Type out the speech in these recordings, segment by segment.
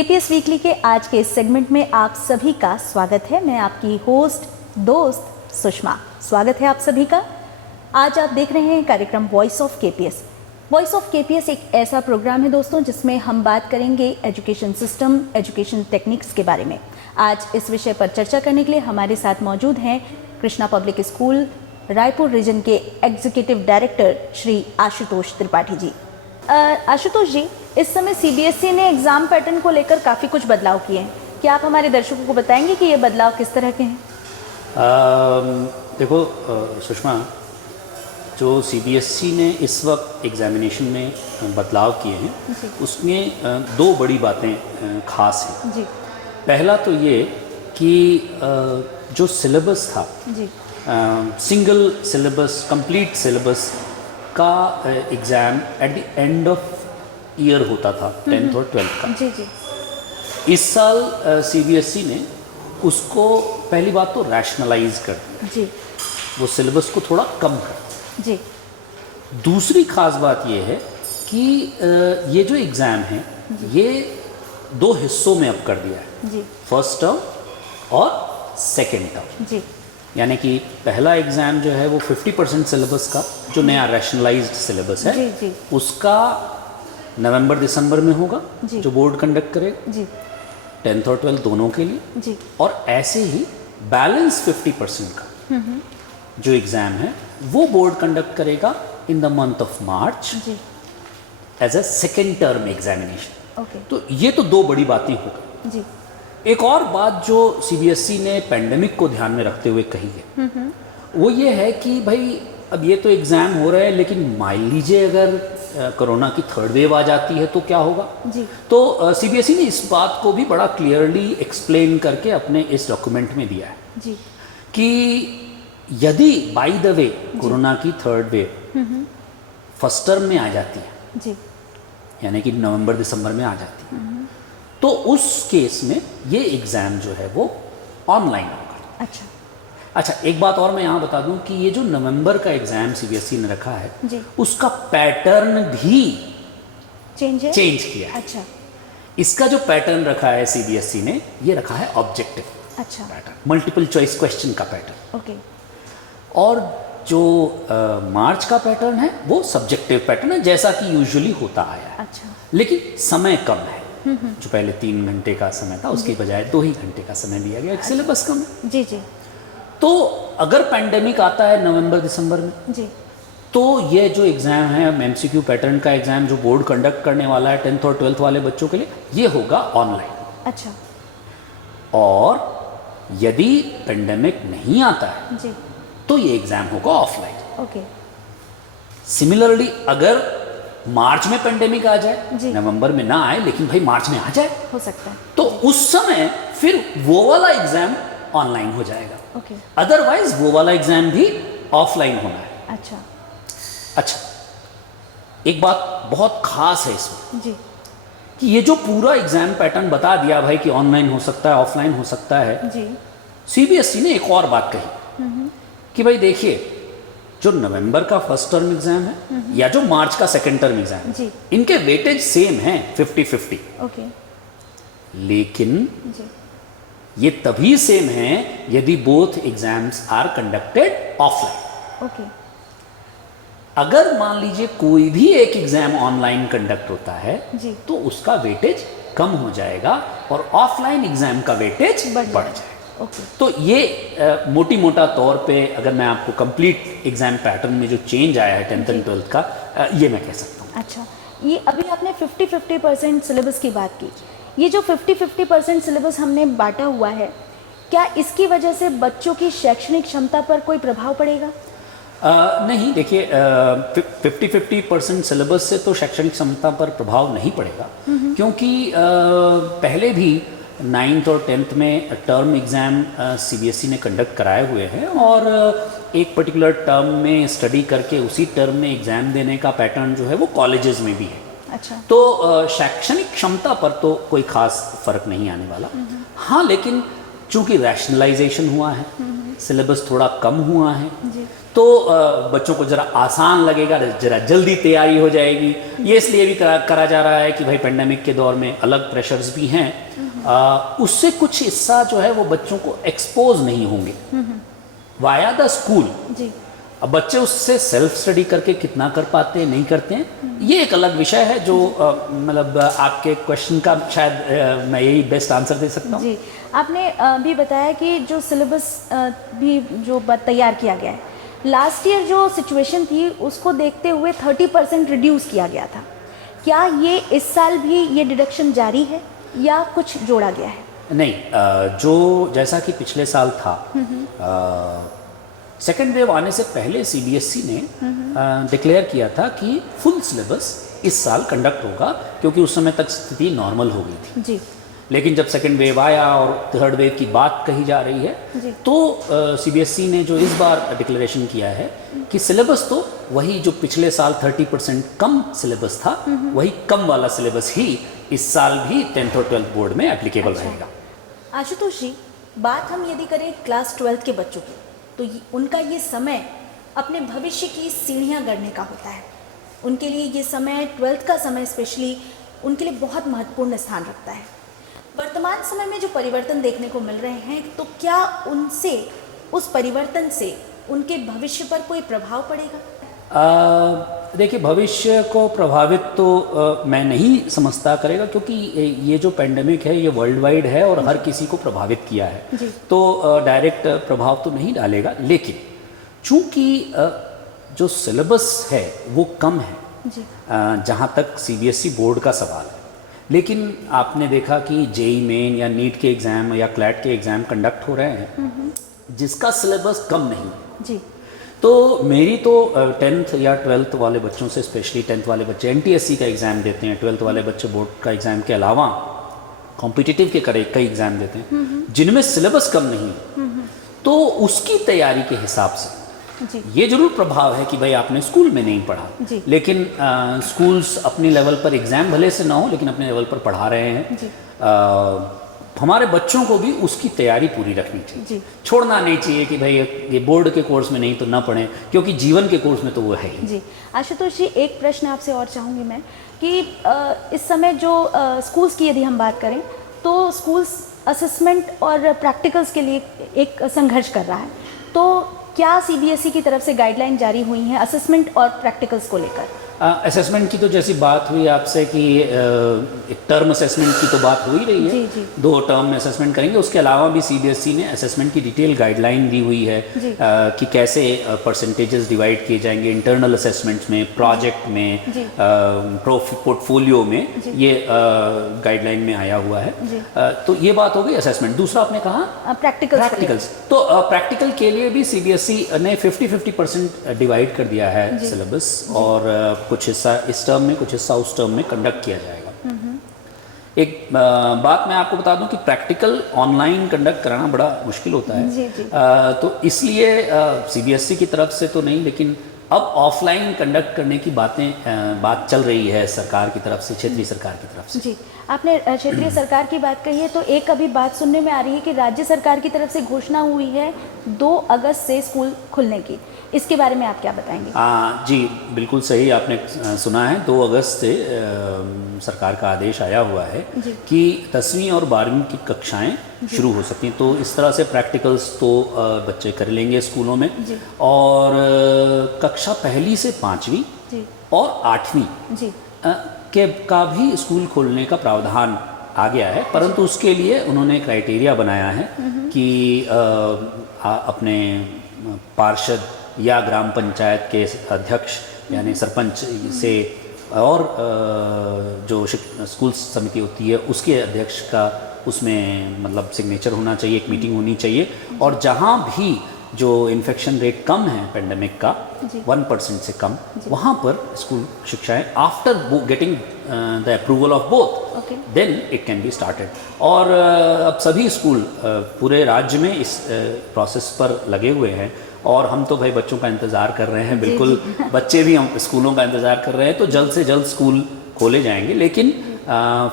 KPS weekly के आज के इस सेगमेंट में आप सभी का स्वागत है। मैं आपकी होस्ट दोस्त सुषमा, स्वागत है आप सभी का। आज आप देख रहे हैं कार्यक्रम voice of KPS. Voice of KPS एक ऐसा प्रोग्राम है दोस्तों जिसमें हम बात करेंगे एजुकेशन सिस्टम, एजुकेशन टेक्निक्स के बारे में। आज इस विषय पर चर्चा करने के लिए हमारे साथ मौजूद हैं Krishna public school Raipur region के एग्जीक्यूटिव डायरेक्टर श्री आशुतोष त्रिपाठी जी। आशुतोष जी, इस समय सीबीएसई ने एग्जाम पैटर्न को लेकर काफ़ी कुछ बदलाव किए हैं। क्या आप हमारे दर्शकों को बताएंगे कि ये बदलाव किस तरह के हैं? देखो सुषमा, जो सीबीएसई ने इस वक्त एग्जामिनेशन में बदलाव किए हैं उसमें दो बड़ी बातें खास हैं जी। पहला तो ये कि जो सिलेबस था जी, सिंगल सिलेबस, कंप्लीट सिलेबस का exam at the end of year होता था 10th और 12th का जी जी। इस साल सीबीएसई ने उसको पहली बात तो रैशनलाइज कर दिया जी, वो सिलेबस को थोड़ा कम कर जी। दूसरी खास बात ये है कि ये जो एग्ज़ाम है ये दो हिस्सों में अब कर दिया है जी, फर्स्ट टर्म और सेकेंड टर्म जी। यानी कि पहला एग्ज़ाम जो है वो 50% सिलेबस का जो नया रैशनलाइज्ड सिलेबस है जी, जी। उसका नवंबर दिसंबर में होगा जो बोर्ड कंडक्ट करेगा जी, 10th और 12th दोनों के लिए जी। और ऐसे ही बैलेंस 50% का जो एग्ज़ाम है वो बोर्ड कंडक्ट करेगा in the month of March as a second term examination. तो ये तो दो बड़ी बातें हो गई जी। एक और बात जो सीबीएसई ने पेंडेमिक को ध्यान में रखते हुए कही है वो ये है कि भाई अब ये तो एग्ज़ाम हो रहा है, लेकिन मान लीजिए अगर कोरोना की थर्ड वेव आ जाती है तो क्या होगा जी। तो सीबीएसई ने इस बात को भी बड़ा क्लियरली एक्सप्लेन करके अपने इस डॉक्यूमेंट में दिया है जी, कि यदि बाय द वे कोरोना की थर्ड वेव फर्स्ट टर्म में आ जाती है जी, यानी कि नवंबर दिसंबर में आ जाती है तो उस केस में ये एग्ज़ाम जो है वो ऑनलाइन होगा। अच्छा, एक बात और मैं यहाँ बता दूं कि ये जो नवंबर का एग्ज़ाम सीबीएसई ने रखा है जी, उसका पैटर्न भी चेंज किया है। अच्छा, इसका जो पैटर्न रखा है सीबीएसई ने, ये रखा है objective pattern, multiple choice question का पैटर्न ओके। और जो मार्च का पैटर्न है वो सब्जेक्टिव पैटर्न है जैसा कि यूजुअली होता आया है। अच्छा, लेकिन समय कम है, जो पहले 3 घंटे का समय था उसकी बजाय 2 ही घंटे का समय दिया गया। सिलेबस कम है जी जी। तो अगर पैंडेमिक आता है नवंबर दिसंबर में जी, तो ये जो एग्ज़ाम है एमसीक्यू पैटर्न का एग्ज़ाम जो बोर्ड कंडक्ट करने वाला है 10th और 12th वाले बच्चों के लिए, ये होगा ऑनलाइन। अच्छा, और यदि पैंडेमिक नहीं आता है जी तो ये एग्ज़ाम होगा ऑफलाइन ओके। सिमिलरली अगर मार्च में पैंडेमिक आ जाए, नवंबर में ना आए लेकिन भाई मार्च में आ जाए, हो सकता है, तो उस समय फिर वो वाला एग्ज़ाम ऑनलाइन हो जाएगा ओके। अदरवाइज वो वाला एग्ज़ाम भी ऑफलाइन होना है। अच्छा, एक बात बहुत खास है इसमें जी, कि ये जो पूरा एग्ज़ाम पैटर्न बता दिया भाई कि ऑनलाइन हो सकता है, ऑफलाइन हो सकता है जी, सीबीएसई ने एक और बात कही कि भाई देखिए, जो नवंबर का फर्स्ट टर्म एग्जाम है या जो मार्च का सेकेंड टर्म एग्जाम है, इनके वेटेज सेम है 50-50 ओके। लेकिन जी, ये तभी सेम है यदि both exams are conducted offline okay. अगर मान लीजिए कोई भी एक एग्जाम ऑनलाइन कंडक्ट होता है जी, तो उसका वेटेज कम हो जाएगा और ऑफलाइन एग्जाम का वेटेज बढ़ जाएगा ओके। तो ये मोटी मोटा तौर पे अगर मैं आपको कंप्लीट एग्जाम पैटर्न में जो चेंज आया है 10th और 12th का, ये मैं कह सकता हूँ। अच्छा, ये अभी आपने 50-50% सिलेबस की बात की, ये जो 50-50% सिलेबस हमने बांटा हुआ है, क्या इसकी वजह से बच्चों की शैक्षणिक क्षमता पर कोई प्रभाव पड़ेगा? नहीं, देखिए 50-50% सिलेबस से तो शैक्षणिक क्षमता पर प्रभाव नहीं पड़ेगा, क्योंकि पहले भी 9th और 10th में टर्म एग्ज़ाम सीबीएसई ने कंडक्ट कराए हुए हैं और एक पर्टिकुलर टर्म में स्टडी करके उसी टर्म में एग्ज़ाम देने का पैटर्न जो है वो कॉलेजेस में भी है। अच्छा, तो शैक्षणिक क्षमता पर तो कोई ख़ास फ़र्क नहीं आने वाला। हाँ, लेकिन चूँकि रैशनलाइजेशन हुआ है, सिलेबस थोड़ा कम हुआ है, तो बच्चों को ज़रा आसान लगेगा, ज़रा जल्दी तैयारी हो जाएगी। ये इसलिए भी करा जा रहा है कि भाई पेंडेमिक के दौर में अलग प्रेशर्स भी हैं, उससे कुछ हिस्सा जो है वो बच्चों को एक्सपोज नहीं होंगे वाया द स्कूल। जी। अब बच्चे उससे सेल्फ स्टडी करके कितना कर पाते हैं, नहीं करते हैं, ये एक अलग विषय है जो मतलब आपके क्वेश्चन का शायद मैं यही बेस्ट आंसर दे सकता हूँ। जी, आपने भी बताया कि जो सिलेबस भी जो तैयार किया गया है, लास्ट ईयर जो सिचुएशन थी उसको देखते हुए 30% रिड्यूस किया गया था। क्या ये इस साल भी ये डिडक्शन जारी है या कुछ जोड़ा गया है? नहीं, जो जैसा कि पिछले साल था, सेकेंड वेव आने से पहले सीबीएसई ने डिक्लेयर किया था कि फुल सिलेबस इस साल कंडक्ट होगा, क्योंकि उस समय तक स्थिति नॉर्मल हो गई थी। जी। लेकिन जब सेकेंड वेव आया और थर्ड वेव की बात कही जा रही है, तो सीबीएसई ने जो इस बार डिक्लेरेशन किया है कि सिलेबस तो वही जो पिछले साल 30% कम सिलेबस था, वही कम वाला सिलेबस ही इस साल भी 10th और 12th बोर्ड में एप्लीकेबल रहेगा। आशुतोष जी, बात हम यदि करें क्लास 12th के बच्चों की, तो उनका ये समय अपने भविष्य की सीढ़ियाँ गढ़ने का होता है। उनके लिए ये समय, 12th का समय स्पेशली, उनके लिए बहुत महत्वपूर्ण स्थान रखता है। वर्तमान समय में जो परिवर्तन देखने को मिल रहे हैं, तो क्या उनसे, उस परिवर्तन से उनके भविष्य पर कोई प्रभाव पड़ेगा? देखिए, भविष्य को प्रभावित तो मैं नहीं समझता करेगा, क्योंकि ये जो पेंडेमिक है ये वर्ल्ड वाइड है और हर किसी को प्रभावित किया है, तो डायरेक्ट प्रभाव तो नहीं डालेगा। लेकिन चूंकि जो सिलेबस है वो कम है, जहाँ तक सीबीएसई बोर्ड का सवाल है, लेकिन आपने देखा कि जेई मेन या नीट के एग्ज़ाम या क्लैट के एग्ज़ाम कंडक्ट हो रहे हैं जिसका सिलेबस कम नहीं जी। तो मेरी तो 10th या 12th वाले बच्चों से, स्पेशली 10th वाले बच्चे एनटीएससी का एग्ज़ाम देते हैं, 12th वाले बच्चे बोर्ड का एग्ज़ाम के अलावा कॉम्पिटिटिव के कई एग्ज़ाम देते हैं जिनमें सिलेबस कम नहीं है, तो उसकी तैयारी के हिसाब से ये जरूर प्रभाव है कि भाई आपने स्कूल में नहीं पढ़ा, लेकिन स्कूल्स अपनी लेवल पर एग्ज़ाम भले से ना हो लेकिन अपने लेवल पर पढ़ा रहे हैं। हमारे बच्चों को भी उसकी तैयारी पूरी रखनी चाहिए, छोड़ना नहीं चाहिए कि भाई ये बोर्ड के कोर्स में नहीं तो ना पढ़ें, क्योंकि जीवन के कोर्स में तो वो है ही। जी आशुतोष जी, एक प्रश्न आपसे और चाहूँगी मैं कि इस समय जो स्कूल्स की यदि हम बात करें, तो स्कूल्स असेसमेंट और प्रैक्टिकल्स के लिए एक संघर्ष कर रहा है, तो क्या सीबीएसई की तरफ से गाइडलाइन जारी हुई हैं असेसमेंट और प्रैक्टिकल्स को लेकर? असेसमेंट की तो जैसी बात हुई आपसे कि एक टर्म असेसमेंट की तो बात हो ही रही है, जी। 2 टर्म असेसमेंट करेंगे। उसके अलावा भी सीबीएसई ने असेसमेंट की डिटेल गाइडलाइन दी हुई है कि कैसे परसेंटेजेस डिवाइड किए जाएंगे इंटरनल असेसमेंट्स में, प्रोजेक्ट में, पोर्टफोलियो में, ये गाइडलाइन में आया हुआ है। तो ये बात हो गई असेसमेंट। दूसरा आपने कहा प्रैक्टिकल्स। तो प्रैक्टिकल के लिए भी सीबीएसई ने 50-50% डिवाइड कर दिया है सिलेबस, और कुछ हिस्सा इस टर्म में, कुछ हिस्सा उस टर्म में कंडक्ट किया जाएगा। एक बात मैं आपको बता दूं कि प्रैक्टिकल ऑनलाइन कंडक्ट कराना बड़ा मुश्किल होता है, तो इसलिए सीबीएसई की तरफ से तो नहीं, लेकिन अब ऑफलाइन कंडक्ट करने की बात चल रही है सरकार की तरफ से, क्षेत्रीय सरकार की तरफ से। जी, आपने क्षेत्रीय सरकार की बात कही है, तो एक अभी बात सुनने में आ रही है कि राज्य सरकार की तरफ से घोषणा हुई है 2 अगस्त से स्कूल खुलने की, इसके बारे में आप क्या बताएंगे? जी बिल्कुल सही आपने सुना है, 2 अगस्त से सरकार का आदेश आया हुआ है कि 10वीं और 12वीं की कक्षाएं शुरू हो सकती हैं। तो इस तरह से प्रैक्टिकल्स तो बच्चे कर लेंगे स्कूलों में, और कक्षा 1 से 5वीं और 8वीं का भी स्कूल खोलने का प्रावधान आ गया है, परंतु उसके लिए उन्होंने क्राइटेरिया बनाया है कि अपने पार्षद या ग्राम पंचायत के अध्यक्ष यानी सरपंच से, और जो स्कूल समिति होती है उसके अध्यक्ष का उसमें मतलब सिग्नेचर होना चाहिए, एक मीटिंग होनी चाहिए, और जहाँ भी जो इन्फेक्शन रेट कम है पेंडेमिक का 1% से कम, वहाँ पर स्कूल शिक्षाएं after getting the approval of both then it can be started. और अब सभी स्कूल पूरे राज्य में इस प्रोसेस पर लगे हुए हैं, और हम तो भाई बच्चों का इंतज़ार कर रहे हैं, बिल्कुल बच्चे भी हम स्कूलों का इंतज़ार कर रहे हैं, तो जल्द से जल्द स्कूल खोले जाएंगे। लेकिन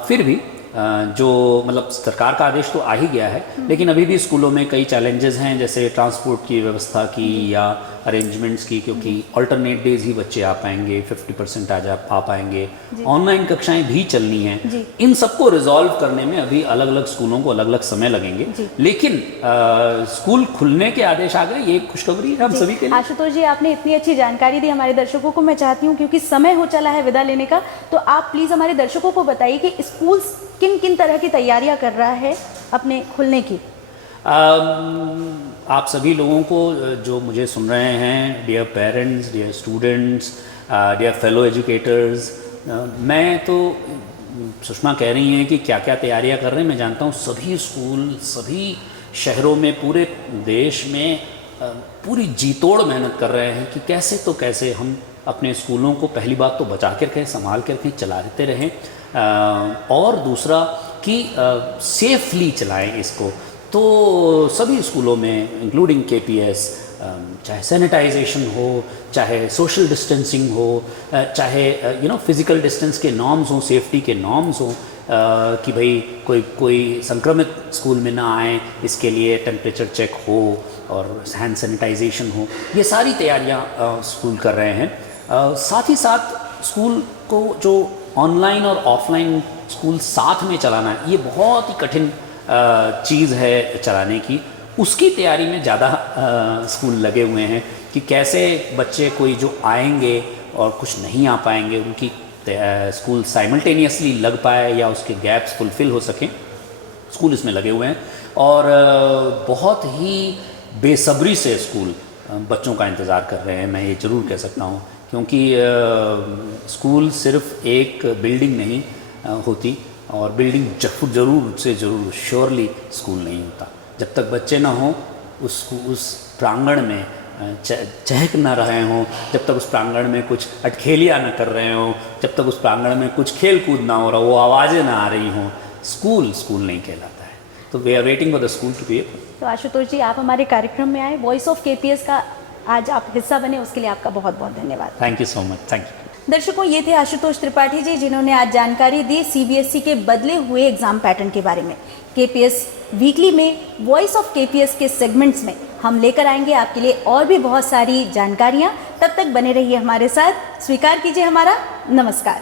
फिर भी जो मतलब सरकार का आदेश तो आ ही गया है, लेकिन अभी भी स्कूलों में कई चैलेंजेस हैं, जैसे ट्रांसपोर्ट की व्यवस्था की या अरेंजमेंट्स की, क्योंकि अल्टरनेट डेज ही बच्चे आ पाएंगे, 50% आ पाएंगे, ऑनलाइन कक्षाएं भी चलनी हैं। इन सबको रिजॉल्व करने में अभी अलग अलग स्कूलों को अलग अलग समय लगेंगे, लेकिन स्कूल खुलने के आदेश आ गए, ये खुशखबरी है हम सभी के लिए। आशुतोष जी, आपने इतनी अच्छी जानकारी दी हमारे दर्शकों को। मैं चाहती हूँ, क्योंकि समय हो चला है विदा लेने का, तो आप प्लीज़ हमारे दर्शकों को बताइए कि स्कूल किन किन तरह की तैयारियां कर रहा है अपने खुलने की। आप सभी लोगों को जो मुझे सुन रहे हैं, dear parents, dear students, dear fellow educators, मैं तो सुषमा कह रही हैं कि क्या क्या तैयारियां कर रहे हैं, मैं जानता हूँ सभी स्कूल सभी शहरों में पूरे देश में पूरी जी तोड़ मेहनत कर रहे हैं कि कैसे तो कैसे हम अपने स्कूलों को पहली बात तो बचा कर रखें, संभाल कर रखें, चलाते रहें, और दूसरा कि सेफली चलाएं इसको। तो सभी स्कूलों में इंक्लूडिंग KPS, चाहे सैनिटाइजेशन हो, चाहे सोशल डिस्टेंसिंग हो, चाहे फिज़िकल डिस्टेंस के नॉर्म्स हों, सेफ्टी के नॉर्म्स हों, कि भाई कोई संक्रमित स्कूल में ना आए, इसके लिए टेम्परेचर चेक हो और हैंड सैनिटाइजेशन हो, ये सारी तैयारियां स्कूल कर रहे हैं। साथ ही साथ स्कूल को जो ऑनलाइन और ऑफलाइन स्कूल साथ में चलाना है, ये बहुत ही कठिन चीज़ है चलाने की, उसकी तैयारी में ज़्यादा स्कूल लगे हुए हैं कि कैसे बच्चे कोई जो आएंगे और कुछ नहीं आ पाएंगे, उनकी स्कूल साइमल्टेनियसली लग पाए या उसके गैप्स फुलफ़िल हो सकें, स्कूल इसमें लगे हुए हैं। और बहुत ही बेसब्री से स्कूल बच्चों का इंतज़ार कर रहे हैं, मैं ये ज़रूर कह सकता हूँ, क्योंकि स्कूल सिर्फ एक बिल्डिंग नहीं होती, और बिल्डिंग ज़रूर से ज़रूर श्योरली स्कूल नहीं होता। जब तक बच्चे ना हों उस प्रांगण में चहक ना रहे हों, जब तक उस प्रांगण में कुछ अटखेलियाँ ना कर रहे हों, जब तक उस प्रांगण में कुछ खेल कूद ना हो रहा, वो आवाज़ें ना आ रही हों, स्कूल नहीं कहलाता है। तो we are waiting for the school to be open. तो आशुतोष जी, आप हमारे कार्यक्रम में आए, वॉइस ऑफ KPS का आज आप हिस्सा बने, उसके लिए आपका बहुत बहुत धन्यवाद। Thank you so much. Thank you. दर्शकों, ये थे आशुतोष त्रिपाठी जी, जिन्होंने आज जानकारी दी CBSE के बदले हुए एग्जाम पैटर्न के बारे में। KPS वीकली में वॉइस ऑफ KPS के सेगमेंट्स में हम लेकर आएंगे आपके लिए और भी बहुत सारी जानकारियां। तब तक बने रहिए हमारे साथ। स्वीकार कीजिए हमारा नमस्कार।